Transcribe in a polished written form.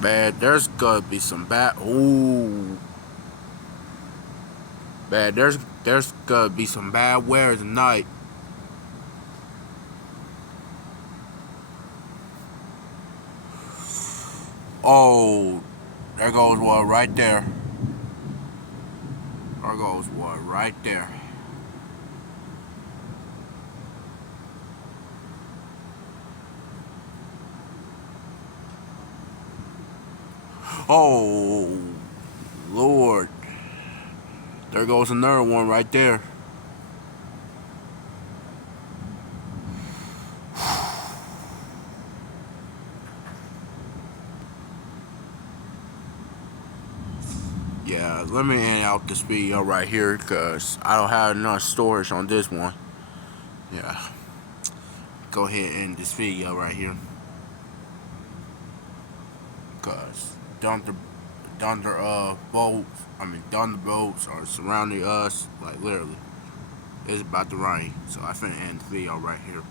Man, there's gonna be some bad. Ooh, man, there's gonna be some bad weather tonight. Oh, there goes one right there. There goes one right there. Oh, Lord, there goes another one right there. Yeah, let me end out this video right here because I don't have enough storage on this one. Yeah, go ahead and end this video right here because thunderbolts are surrounding us like literally. It's about to rain, so I finna end the video right here.